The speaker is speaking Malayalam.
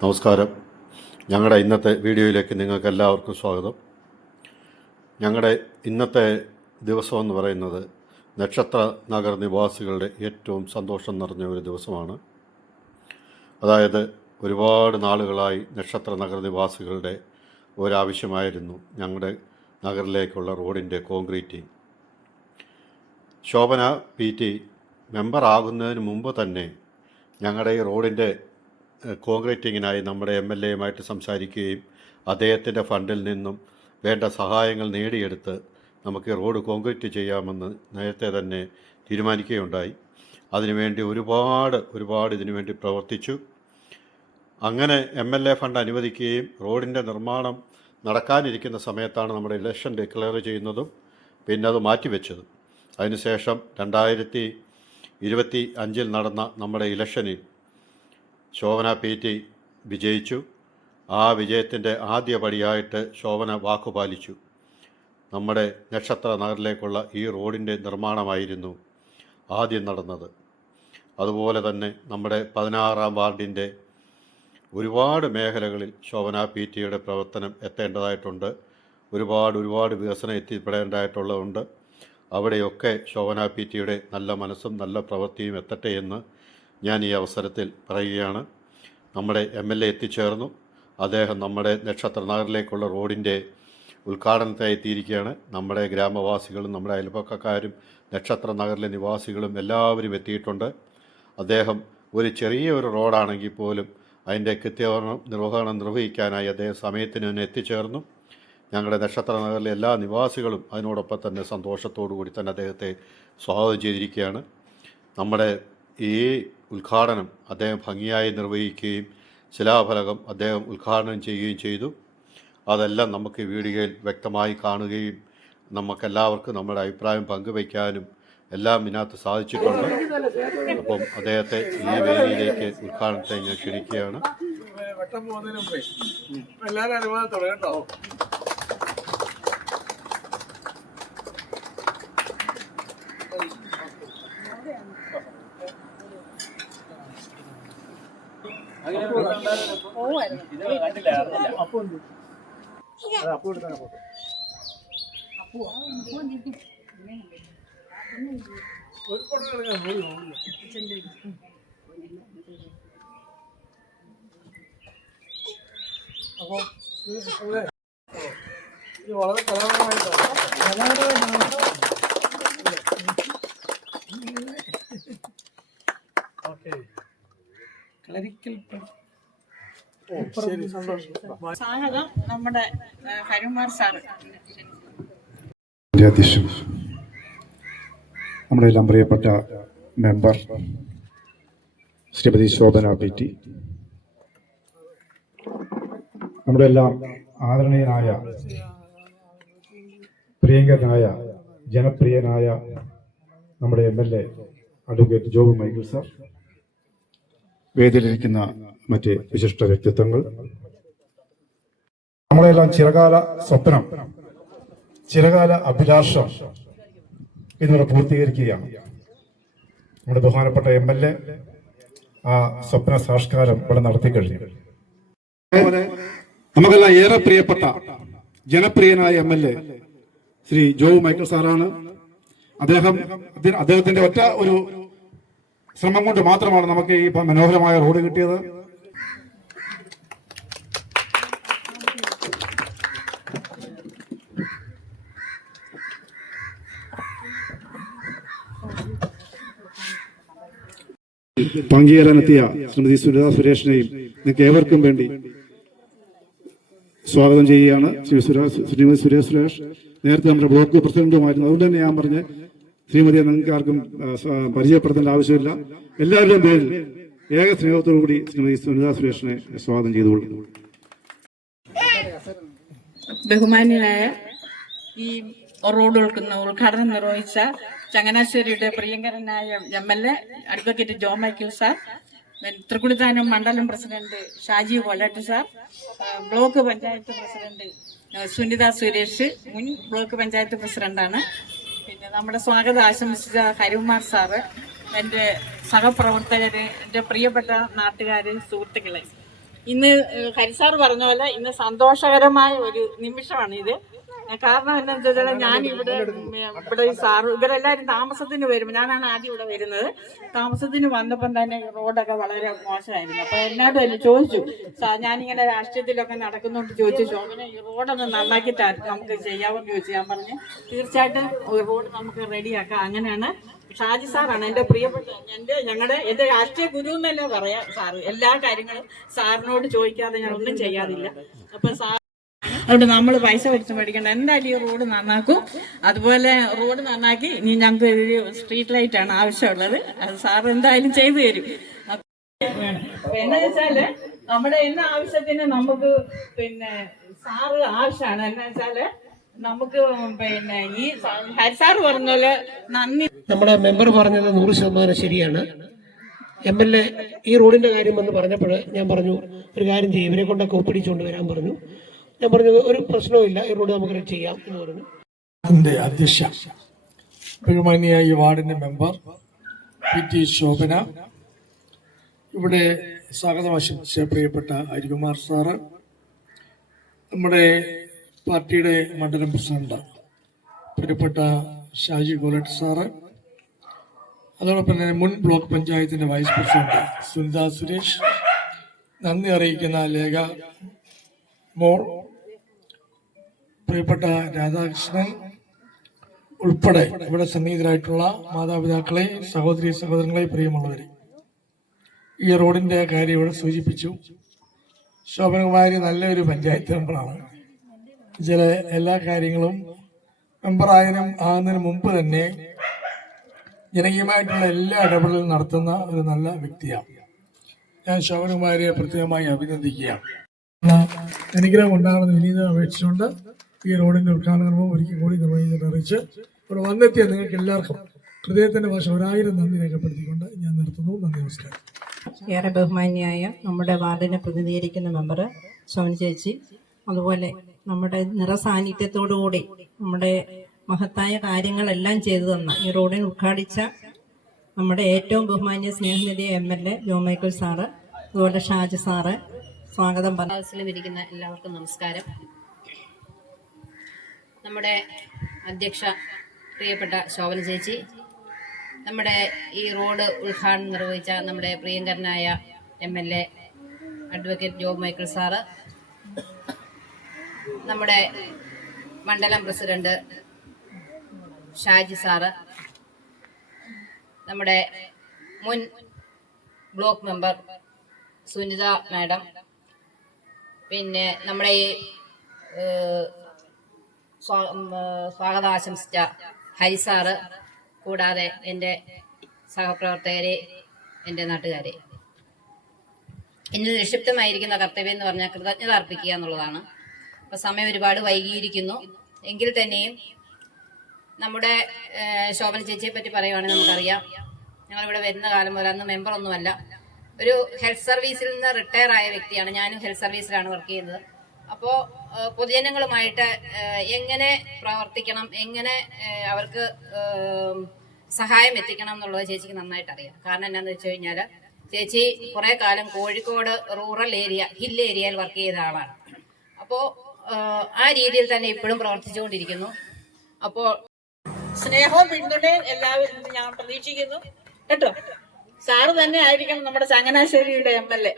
നമസ്കാരം. ഞങ്ങളുടെ ഇന്നത്തെ വീഡിയോയിലേക്ക് നിങ്ങൾക്ക് എല്ലാവർക്കും സ്വാഗതം. ഞങ്ങളുടെ ഇന്നത്തെ ദിവസം എന്ന് പറയുന്നത് നക്ഷത്ര നഗർ നിവാസികളുടെ ഏറ്റവും സന്തോഷം നിറഞ്ഞ ഒരു ദിവസമാണ്. അതായത് ഒരുപാട് നാളുകളായി നക്ഷത്ര നഗർ നിവാസികളുടെ ഒരാവശ്യമായിരുന്നു ഞങ്ങളുടെ നഗറിലേക്കുള്ള റോഡിൻ്റെ കോൺക്രീറ്റിംഗ്. ശോഭന PT മെമ്പറാകുന്നതിന് മുമ്പ് തന്നെ ഞങ്ങളുടെ ഈ റോഡിൻ്റെ കോൺക്രീറ്റിങ്ങിനായി നമ്മുടെ MLAയുമായിട്ട് സംസാരിക്കുകയും അദ്ദേഹത്തിൻ്റെ ഫണ്ടിൽ നിന്നും വേണ്ട സഹായങ്ങൾ നേടിയെടുത്ത് നമുക്ക് റോഡ് കോൺക്രീറ്റ് ചെയ്യാമെന്ന് നേരത്തെ തന്നെ തീരുമാനിക്കുകയുണ്ടായി. അതിനുവേണ്ടി ഒരുപാട് ഇതിനുവേണ്ടി പ്രവർത്തിച്ചു. അങ്ങനെ MLA ഫണ്ട് അനുവദിക്കുകയും റോഡിൻ്റെ നിർമ്മാണം നടക്കാനിരിക്കുന്ന സമയത്താണ് നമ്മുടെ ഇലക്ഷൻ ഡിക്ലെയർ ചെയ്യുന്നതും പിന്നെ അത് മാറ്റിവെച്ചതും. അതിനുശേഷം 2025 നടന്ന നമ്മുടെ ഇലക്ഷനിൽ ശോഭന PT വിജയിച്ചു. ആ വിജയത്തിൻ്റെ ആദ്യപടിയായിട്ട് ശോഭന വാക്കുപാലിച്ചു. നമ്മുടെ നക്ഷത്ര നഗറിലേക്കുള്ള ഈ റോഡിൻ്റെ നിർമ്മാണമായിരുന്നു ആദ്യം നടന്നത്. അതുപോലെ തന്നെ നമ്മുടെ 16-ാം വാർഡിൻ്റെ ഒരുപാട് മേഖലകളിൽ ശോഭന PTയുടെ പ്രവർത്തനം എത്തേണ്ടതായിട്ടുണ്ട്. ഒരുപാട് വികസനം എത്തിപ്പെടേണ്ടതായിട്ടുള്ളതുണ്ട്. അവിടെയൊക്കെ ശോഭന PTയുടെ നല്ല മനസ്സും നല്ല പ്രവൃത്തിയും എത്തട്ടെ എന്ന് ഞാൻ ഈ അവസരത്തിൽ പറയുകയാണ്. നമ്മുടെ MLA എത്തിച്ചേർന്നു. അദ്ദേഹം നമ്മുടെ നക്ഷത്ര നഗറിലേക്കുള്ള റോഡിൻ്റെ ഉദ്ഘാടനത്തിനായി എത്തിയിരിക്കുകയാണ്. നമ്മുടെ ഗ്രാമവാസികളും നമ്മുടെ അയൽപക്കക്കാരും നക്ഷത്ര നഗറിലെ നിവാസികളും എല്ലാവരും എത്തിയിട്ടുണ്ട്. അദ്ദേഹം ഒരു ചെറിയൊരു റോഡാണെങ്കിൽ പോലും അതിൻ്റെ നിർവഹണം നിർവഹിക്കാനായി അദ്ദേഹം സമയത്തിന് തന്നെ എത്തിച്ചേർന്നു. ഞങ്ങളുടെ നക്ഷത്ര നഗറിലെ എല്ലാ നിവാസികളും അതിനോടൊപ്പം തന്നെ സന്തോഷത്തോടു കൂടി തന്നെ അദ്ദേഹത്തെ സ്വാഗതം ചെയ്തിരിക്കുകയാണ്. നമ്മുടെ ഈ ഉദ്ഘാടനം അദ്ദേഹം ഭംഗിയായി നിർവഹിക്കുകയും ശിലാഫലകം അദ്ദേഹം ഉദ്ഘാടനം ചെയ്യുകയും ചെയ്തു. അതെല്ലാം നമുക്ക് വീഡിയോയിൽ വ്യക്തമായി കാണുകയും നമുക്കെല്ലാവർക്കും നമ്മുടെ അഭിപ്രായം പങ്കുവയ്ക്കാനും എല്ലാം ഇതിനകത്ത് സാധിച്ചിട്ടുണ്ട്. അപ്പം അദ്ദേഹത്തെ ഈ വേദിയിലേക്ക് ഉദ്ഘാടനത്തെ ഞാൻ ക്ഷണിക്കുകയാണ്. വളരെ സ്വാഗതം. നമ്മുടെ ഹരികുമാർ സാറ്, നമ്മുടെ എല്ലാം പ്രിയപ്പെട്ട മെമ്പർ ശ്രീമതി ശോഭന PT, നമ്മുടെ എല്ലാം ആദരണീയനായ പ്രിയങ്കരനായ ജനപ്രിയനായ നമ്മുടെ MLA advocate Job Michael sir, വേദിയിലിരിക്കുന്ന മറ്റ് വിശിഷ്ട വ്യക്തിത്വങ്ങൾ, നമ്മളെല്ലാം ചിരകാല സ്വപ്നം, ചിരകാല അഭിലാഷം ഇന്നിവിടെ പൂർത്തീകരിക്കുകയാണ്. നമ്മുടെ ബഹുമാനപ്പെട്ട MLA ആ സ്വപ്ന സാക്ഷാത്കാരം ഇവിടെ നടത്തിക്കഴിഞ്ഞു. നമുക്കെല്ലാം ഏറെ പ്രിയപ്പെട്ട ജനപ്രിയനായ MLA ശ്രീ ജോബ് മൈക്കിൾ സാറാണ്. അദ്ദേഹത്തിന്റെ ഒറ്റ ഒരു ശ്രമം കൊണ്ട് മാത്രമാണ് നമുക്ക് ഈ മനോഹരമായ റോഡ് കിട്ടിയത്. പങ്കുചേരാനെത്തിയ ശ്രീമതി സുനിത സുരേഷിനെയും നിങ്ങൾക്ക് ഏവർക്കും വേണ്ടി സ്വാഗതം ചെയ്യുകയാണ്. ശ്രീമതി സുരേഷ് നേരത്തെ നമ്മുടെ ബ്ലോക്ക് പ്രസിഡന്റുമായിരുന്നു. അതുകൊണ്ട് തന്നെ ഞാൻ പറഞ്ഞ് ശ്രീമതിയെ നിങ്ങൾക്ക് ആർക്കും പരിചയപ്പെടുത്തേണ്ട ആവശ്യമില്ല. എല്ലാവരുടെയും പേരിൽ ഏക സ്നേഹത്തോടു കൂടി ശ്രീമതി സുനിത സുരേഷിനെ സ്വാഗതം ചെയ്തുകൊള്ളുന്നു. ബഹുമാന്യനായ ഈ റോഡ് ഉദ്ഘാടനം നിർവഹിച്ച ചങ്ങനാശ്ശേരിയുടെ പ്രിയങ്കരനായ MLA advocate Jo Michael sir, Thrikkodithanam മണ്ഡലം president Shaji Kollattu sir, block panchayat president Sunitha Suresh, മുൻ ബ്ലോക്ക് പഞ്ചായത്ത് പ്രസിഡന്റാണ്. പിന്നെ നമ്മുടെ സ്വാഗതം ആശംസിച്ച ഹരികുമാർ സാറ്, എൻ്റെ സഹപ്രവർത്തകര്, എൻ്റെ പ്രിയപ്പെട്ട നാട്ടുകാര്, സുഹൃത്തുക്കളെ, ഇന്ന് ഹരിസാർ പറഞ്ഞ പോലെ ഇന്ന് സന്തോഷകരമായ ഒരു നിമിഷമാണിത്. കാരണം എന്താണെന്ന് വെച്ചാൽ ഞാൻ ഇവിടെ ഈ സാറ് ഇവരെല്ലാവരും താമസത്തിന് വരുമ്പോൾ ഞാനാണ് ആദ്യം ഇവിടെ വരുന്നത്. താമസത്തിന് വന്നപ്പം തന്നെ ഈ റോഡൊക്കെ വളരെ മോശമായിരുന്നു. അപ്പോൾ എന്നോട് തന്നെ ചോദിച്ചു, ഞാനിങ്ങനെ രാഷ്ട്രീയത്തിലൊക്കെ നടക്കുന്നതുകൊണ്ട് ചോദിച്ചു, ശോഭന ഈ റോഡൊന്ന് നന്നാക്കി നമുക്ക് ചെയ്യാമെന്ന് ചോദിച്ചു. ഞാൻ പറഞ്ഞു തീർച്ചയായിട്ടും റോഡ് നമുക്ക് റെഡിയാക്കാം. അങ്ങനെയാണ് ഷാജി സാറാണ് എൻ്റെ പ്രിയപ്പെട്ട എൻ്റെ രാഷ്ട്രീയ ഗുരു എന്നല്ലേ പറയാം സാറ്. എല്ലാ കാര്യങ്ങളും സാറിനോട് ചോദിക്കാതെ ഞാൻ ഒന്നും ചെയ്യാറില്ല. അപ്പം സാർ അതുകൊണ്ട് നമ്മൾ പൈസ കൊടുത്ത് മേടിക്കേണ്ട, എന്തായാലും ഈ റോഡ് നന്നാക്കും. അതുപോലെ റോഡ് നന്നാക്കി ഇനി ഞങ്ങൾക്ക് ഒരു സ്ട്രീറ്റ് ലൈറ്റ് ആണ് ആവശ്യമുള്ളത്. അത് സാർ എന്തായാലും ചെയ്തു തരും. എന്നാ വെച്ചാല് നമ്മുടെ എല്ലാ ആവശ്യത്തിന് നമുക്ക് സാറ് ആവശ്യമാണ്. എന്നാ വെച്ചാല് നമുക്ക് ഈ ഹരിസാർ പറഞ്ഞ പോലെ നന്ദി. നമ്മുടെ മെമ്പർ പറഞ്ഞത് 100% ശരിയാണ്. MLA ഈ റോഡിന്റെ കാര്യം എന്ന് പറഞ്ഞപ്പോൾ ഞാൻ പറഞ്ഞു ഒരു കാര്യം ചെയ്യും, ഇവരെ കൊണ്ടൊക്കെ ഒപ്പിടിച്ചുകൊണ്ട് വരാൻ പറഞ്ഞു. ഞാൻ പറഞ്ഞു ഒരു പ്രശ്നവുമില്ല, ഈ റോഡ് നമുക്ക് ചെയ്യാം എന്ന് പറഞ്ഞു. അധ്യക്ഷ ബഹുമാനിയായ ഈ വാർഡിന്റെ മെമ്പർ PT ശോഭന, ഇവിടെ സ്വാഗതം ആശംസിച്ച പ്രിയപ്പെട്ട ഹരികുമാർ സാറ്, നമ്മുടെ പാർട്ടിയുടെ മണ്ഡലം പ്രസിഡന്റ് പ്രിയപ്പെട്ട ഷാജി ഗോലറ്റ് സാറ്, അതോടൊപ്പം തന്നെ മുൻ ബ്ലോക്ക് പഞ്ചായത്തിന്റെ വൈസ് പ്രസിഡന്റ് സുനിത സുരേഷ്, നന്ദി അറിയിക്കുന്ന ലേഖ മോൾ, പ്രിയപ്പെട്ട രാധാകൃഷ്ണൻ ഉൾപ്പെടെ ഇവിടെ സന്നിഹിതരായിട്ടുള്ള മാതാപിതാക്കളെ, സഹോദരി സഹോദരങ്ങളെ, പ്രിയമുള്ളവരെ, ഈ റോഡിന്റെ കാര്യം ഇവിടെ സൂചിപ്പിച്ചു. ശോഭനകുമാരി നല്ലൊരു പഞ്ചായത്ത് മെമ്പറാണ്. ചില എല്ലാ കാര്യങ്ങളും ആകുന്നതിന് മുമ്പ് തന്നെ ജനകീയമായിട്ടുള്ള എല്ലാ ഇടപെടലും നടത്തുന്ന ഒരു നല്ല വ്യക്തിയാണ്. ഞാൻ ശോഭനകുമാരിയെ പ്രത്യേകമായി അഭിനന്ദിക്കുകയാണ്. അനുഗ്രഹം ഉണ്ടാകുന്ന വിനീതം അപേക്ഷിച്ചുകൊണ്ട് ഈ റോഡിന്റെ ഉദ്ഘാടനവും ഒരിക്കൽ കൂടി നിർവഹിച്ചിട്ട് അറിയിച്ച് ഇവിടെ വന്നെത്തിയ നിങ്ങൾക്ക് എല്ലാവർക്കും ഹൃദയത്തിന്റെ ഭാഷ 1000 നന്ദി രേഖപ്പെടുത്തിക്കൊണ്ട് ഞാൻ നിർത്തുന്നു. നന്ദി, നമസ്കാരം. ഏറെ ബഹുമാന്യായ നമ്മുടെ വാർഡിനെ പ്രതിനിധീകരിക്കുന്ന മെമ്പർ ശോഭന ചേച്ചി, അതുപോലെ നമ്മുടെ നിറസാന്നിധ്യത്തോടുകൂടി നമ്മുടെ മഹത്തായ കാര്യങ്ങളെല്ലാം ചെയ്തു തന്ന ഈ റോഡിന് ഉദ്ഘാടിച്ച നമ്മുടെ ഏറ്റവും ബഹുമാന്യ സ്നേഹനിധി MLA ജോ മൈക്കിൾ സാറ്, അതുപോലെ ഷാജി സാറ്, സ്വാഗതം ഇരിക്കുന്ന എല്ലാവർക്കും നമസ്കാരം. നമ്മുടെ അധ്യക്ഷ പ്രിയപ്പെട്ട ശോഭന ചേച്ചി, നമ്മുടെ ഈ റോഡ് ഉദ്ഘാടനം നിർവഹിച്ച നമ്മുടെ പ്രിയങ്കരനായ MLA advocate Jo Michael sir, നമ്മുടെ മണ്ഡലം പ്രസിഡന്റ് ഷാജി സാറ്, നമ്മുടെ മുൻ ബ്ലോക്ക് മെമ്പർ സുനിത മാഡം, പിന്നെ നമ്മുടെ ഈ സ്വാഗതം ആശംസിച്ച ഹരിസാറ്, കൂടാതെ എൻ്റെ സഹപ്രവർത്തകരെ, എൻ്റെ നാട്ടുകാരെ, എന്നിൽ നിക്ഷിപ്തമായിരിക്കുന്ന കർത്തവ്യം എന്ന് പറഞ്ഞാൽ കൃതജ്ഞത അർപ്പിക്കുക എന്നുള്ളതാണ്. അപ്പോൾ സമയം ഒരുപാട് വൈകിയിരിക്കുന്നു. എങ്കിൽ തന്നെയും നമ്മുടെ ശോഭന ചേച്ചിയെ പറ്റി പറയുവാണെങ്കിൽ നമുക്കറിയാം, ഞങ്ങളിവിടെ വരുന്ന കാലം പോലെ അന്ന് മെമ്പറൊന്നുമല്ല, ഒരു ഹെൽത്ത് സർവീസിൽ നിന്ന് റിട്ടയർ ആയ വ്യക്തിയാണ്. ഞാനും ഹെൽത്ത് സർവീസിലാണ് വർക്ക് ചെയ്യുന്നത്. അപ്പോൾ പൊതുജനങ്ങളുമായിട്ട് എങ്ങനെ പ്രവർത്തിക്കണം, എങ്ങനെ അവർക്ക് സഹായം എത്തിക്കണം എന്നുള്ളത് ചേച്ചിക്ക് നന്നായിട്ട് അറിയാം. കാരണം എന്താണെന്ന് വെച്ച് കഴിഞ്ഞാൽ ചേച്ചി കുറേ കാലം കോഴിക്കോട് റൂറൽ ഏരിയ, ഹിൽ ഏരിയയിൽ വർക്ക് ചെയ്ത ആളാണ്. അപ്പോൾ ആ രീതിയിൽ തന്നെ ഇപ്പോഴും പ്രവർത്തിച്ചുകൊണ്ടിരിക്കുന്നു. അപ്പോൾ സ്നേഹവും പിന്തുണയും എല്ലാവരും ഞാൻ പ്രതീക്ഷിക്കുന്നു കേട്ടോ. സാറ് തന്നെ ആയിരിക്കണം നമ്മുടെ ചങ്ങനാശ്ശേരിയുടെ MLA.